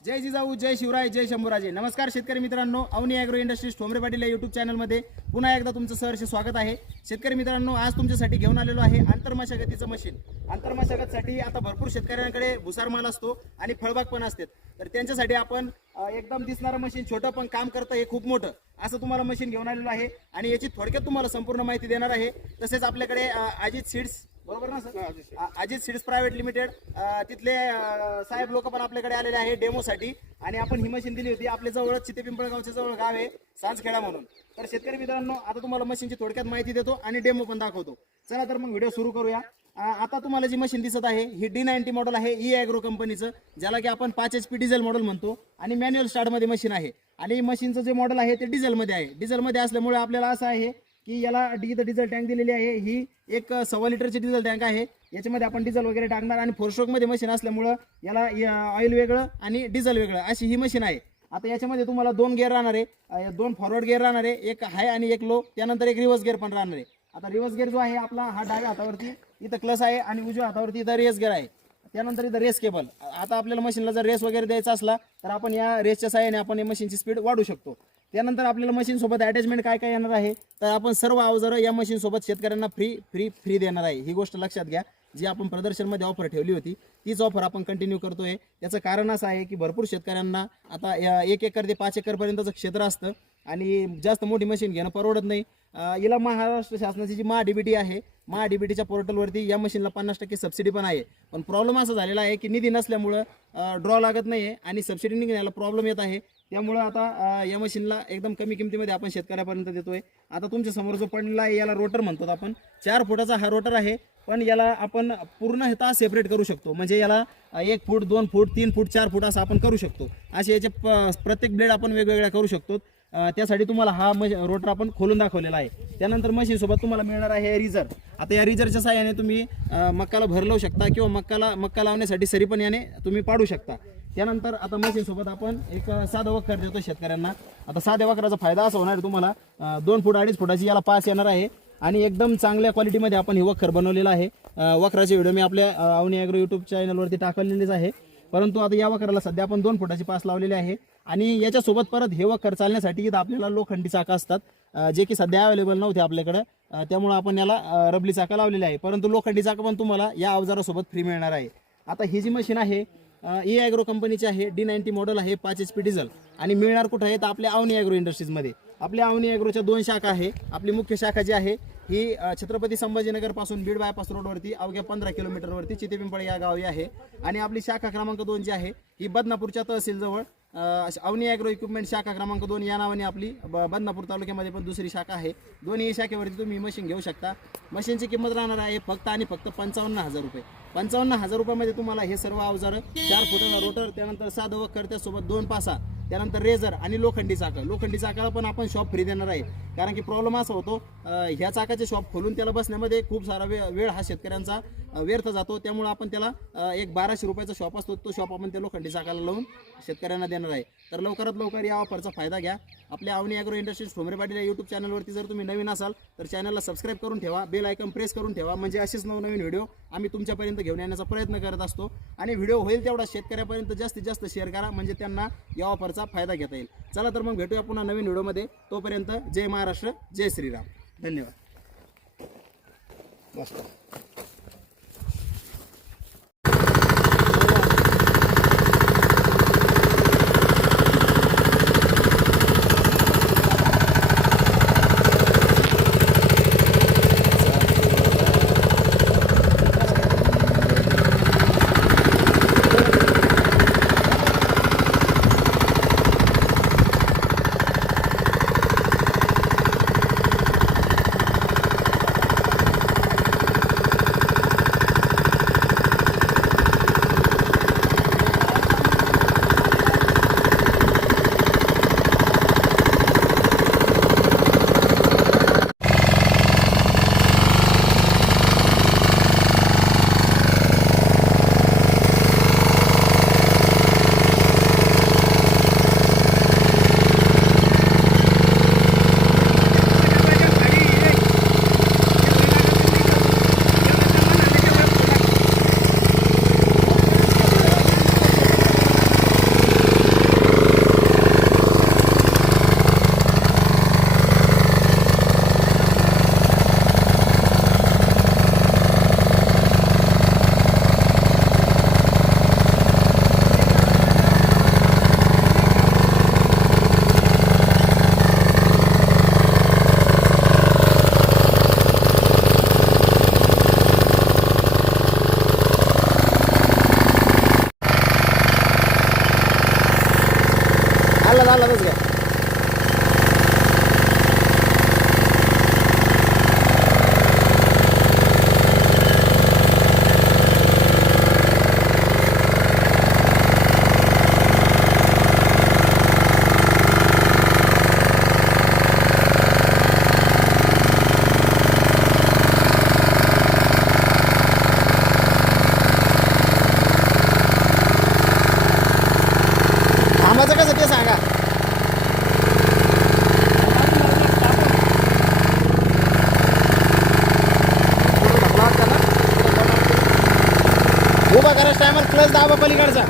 जय जिजाऊ जय शिवराय जय शंभूराजे. नमस्कार शेतकरी मित्रांनो अवनी अॅग्रो इंडस्ट्रीज ठोंबरे पाटील या युट्यूब चॅनलमध्ये पुन्हा एकदा तुमचं सहर्ष स्वागत आहे. शेतकरी मित्रांनो आज तुमच्यासाठी घेऊन आलेलो आहे आंतरमशागतीचं मशीन आंतरमशागतसाठी आता भरपूर शेतकऱ्यांकडे भुसार माल असतो आणि फळबाग पण असते तर त्यांच्यासाठी आपण एकदम दिसणारं मशीन छोटं पण काम करतं हे खूप मोठं. असं तुम्हाला मशीन घेऊन आलेलं आहे. आणि याची थोडक्यात तुम्हाला संपूर्ण माहिती देणार आहे. तसेच आपल्याकडे अजित सीड्स बरोबर ना सर? अ, अजित सीड्स प्रायव्हेट लिमिटेड तिथले अ, साहेब लोक पण आपल्याकडे आलेले आहे डेमोसाठी. आणि आपण ही मशीन दिली होती आपल्या जवळच चिते पिंपळगावच्या जवळ गाव आहे सांजखेडा म्हणून. तर शेतकरी मित्रांनो आता तुम्हाला मशीनची थोडक्यात माहिती देतो आणि डेमो पण दाखवतो. चला तर मग व्हिडिओ सुरू करूया. आता तुम्हाला जी मशीन दिसत आहे ही डी नाईन्टी मॉडेल आहे ई ॲग्रो कंपनीचं ज्याला की आपण पाच एच पी डिझेल मॉडेल म्हणतो आणि मॅन्युअल स्टार्टमध्ये मशीन आहे. आणि मशीनचं जे मॉडेल आहे ते डिझेलमध्ये आहे. डिझेलमध्ये असल्यामुळे आपल्याला असं आहे की याला डी डिझेल टँक दिलेली आहे. ही एक सव्वा लिटरची डिझेल टँक आहे. याच्यामध्ये आपण डिझेल वगैरे टाकणार आणि फोरस्ट्रोकमध्ये मशीन असल्यामुळं याला ऑइल वेगळं आणि डिझेल वेगळं अशी ही मशीन आहे. आता याच्यामध्ये तुम्हाला दोन गेअर राहणार आहे. दोन फॉरवर्ड गेअर राहणार आहे. एक हाय आणि एक लो त्यानंतर एक रिव्हर्स गेअर पण राहणार आहे. आता रिव्हर्स गेअर जो आहे आपला हा डाव्या हातावरती इथं क्लस आहे आणि उजव्या हातावरती इथं रेस गेअर आहे. त्यानंतर इथं रेस केबल आता आपल्याला मशीनला जर रेस वगैरे द्यायचा असला तर आपण या रेसच्या साहाय्याने आपण या मशीनची स्पीड वाढू शकतो. त्यानंतर आपल्याला मशीनसोबत अटॅचमेंट काय काय येणार आहे? तर आपण सर्व अवजारं या मशीनसोबत शेतकऱ्यांना फ्री फ्री फ्री देणार आहे. ही गोष्ट लक्षात घ्या. जी आपण प्रदर्शनमध्ये ऑफर ठेवली होती तीच ऑफर आपण कंटिन्यू करतोय. त्याचं कारण असं आहे की भरपूर शेतकऱ्यांना आता एक एकर ते पाच एकरपर्यंतचं क्षेत्र असतं आणि जास्त मोठी मशीन घेणं परवडत नाही. अं, याला महाराष्ट्र शासनाची जी महा डीबीटी आहे महा डीबीटीच्या पोर्टलवरती या मशीनला पन्नास टक्के सबसिडी पण आहे. पण प्रॉब्लेम असा झालेला आहे की निधी नसल्यामुळं ड्रॉ लागत नाही आहे आणि सबसिडी निघण्याला प्रॉब्लेम येत आहे. त्यामुळं आता या मशीनला एकदम कमी किमतीमध्ये आपण शेतकऱ्यापर्यंत देतोय. आता तुमच्यासमोर जो पडलेला आहे याला रोटर म्हणतो आपण. चार फुटाचा हा रोटर आहे पण याला आपण पूर्ण पूर्णतः सेपरेट करू शकतो. म्हणजे याला एक फूट दोन फूट तीन फूट चार फूट असं आपण करू शकतो. असे याचे प- प्रत्येक ब्लेड आपण वेगवेगळ्या करू शकतो. त्यासाठी तुम्हाला हा मश रोटर आपण खोलून दाखवलेला आहे. त्यानंतर मशीनसोबत तुम्हाला मिळणार आहे रिझर. आता या रिझरच्या साहाय्याने तुम्ही मक्काला भर लावू शकता किंवा मक्काला मक्का लावण्यासाठी सरी पण याने तुम्ही पाडू शकता. त्यानंतर आता मशीनसोबत आपण एक साधं वखर देतो शेतकऱ्यांना. आता साध्या वखराचा फायदा असा होणार तुम्हाला दोन फूट अडीच फुटाची याला पास येणार आहे. आणि एकदम चांगल्या क्वालिटीमध्ये आपण हे वखर बनवलेलं आहे. वखराचे व्हिडिओ मी आपल्या अवनी ॲग्रो यूट्यूब चॅनलवरती टाकलेलेच आहे. परंतु आता या वखराला सध्या आपण दोन फुटाची पास लावलेली आहे. आणि याच्यासोबत परत हे वखर चालण्यासाठी इथं आपल्याला लोखंडी चाकं असतात जे की सध्या अवेलेबल नव्हते आपल्याकडे. त्यामुळे त्यामुळं आपण याला रबली चाकं लावलेली आहे. परंतु लोखंडी चाकं पण तुम्हाला या अवजारासोबत फ्री मिळणार आहे. आता ही जी मशीन आहे ई ॲग्रो कंपनीची आहे डी नाईन्टी मॉडेल आहे पाच एच पी डिझेल आणि मिळणार कुठं आहे? तर आपल्या अवनी ॲग्रो इंडस्ट्रीजमध्ये आपल्या अवनी ॲग्रोच्या दोन शाखा आहे. आपली मुख्य शाखा जी आहे ही छत्रपती संभाजीनगरपासून बीड बायपास रोडवरती अवघ्या पंधरा किलोमीटरवरती चितेपिंपळ या गावी आहे. आणि आपली शाखा क्रमांक दोन जी आहे ही बदनापूरच्या तहसीलजवळ अवनी ॲग्रो इक्विपमेंट शाखा क्रमांक दोन या नावाने आपली ब- बदनापूर तालुक्यामध्ये पण दुसरी शाखा आहे. दोन्ही शाखेवरती तुम्ही मशीन घेऊ शकता. मशीनची किंमत राहणार आहे फक्त आणि फक्त पंचावन्न हजार रुपये. पंचावन्न हजार रुपयामध्ये तुम्हाला हे सर्व अवजारं चार फुटाचा रोटर त्यानंतर साधं वखर त्यासोबत दोन पासा. त्यानंतर रेझर आणि लोखंडी चाकं. लोखंडी चाकाला पण आपण शॉप फ्री देणार आहे. कारण की प्रॉब्लेम असा होतो ह्या चाकाचे शॉप खोलून त्याला बसण्यामध्ये खूप सारा वेळ वेळ हा शेतकऱ्यांचा व्यर्थ जातो. त्यामुळे आपण त्याला एक बाराशे रुपयाचा शॉप असतो. तो शॉप आपण त्या लोखंडी चाकाला लावून शेतकऱ्यांना देणार आहे. तर लवकरात लवकर या ऑफरचा फायदा घ्या. आपल्या आवनी ॲग्रो इंडस्ट्रीज ठोंबरे पाटील या यूट्यूब चॅनलवरती जर तुम्ही नवीन असाल तर चॅनलला सबस्क्राईब करून ठेवा बेल आयकन प्रेस करून ठेवा म्हणजे असेच नवनवीन व्हिडिओ आम्ही तुमच्यापर्यंत घेऊन येण्याचा प्रयत्न करत असतो. आणि व्हिडिओ होईल तेवढा शेतकऱ्यापर्यंत जास्तीत जास्त शेअर करा म्हणजे त्यांना या ऑफरचा फायदा घेता येईल. चला तर मग भेटूया पुन्हा नवीन व्हिडिओमध्ये तोपर्यंत जय महाराष्ट्र जय श्रीराम. धन्यवाद. मस्त. நல்ல தான் நல்லதுங்க करायच्या टायमाला क्लच दाबा पलीकडचा.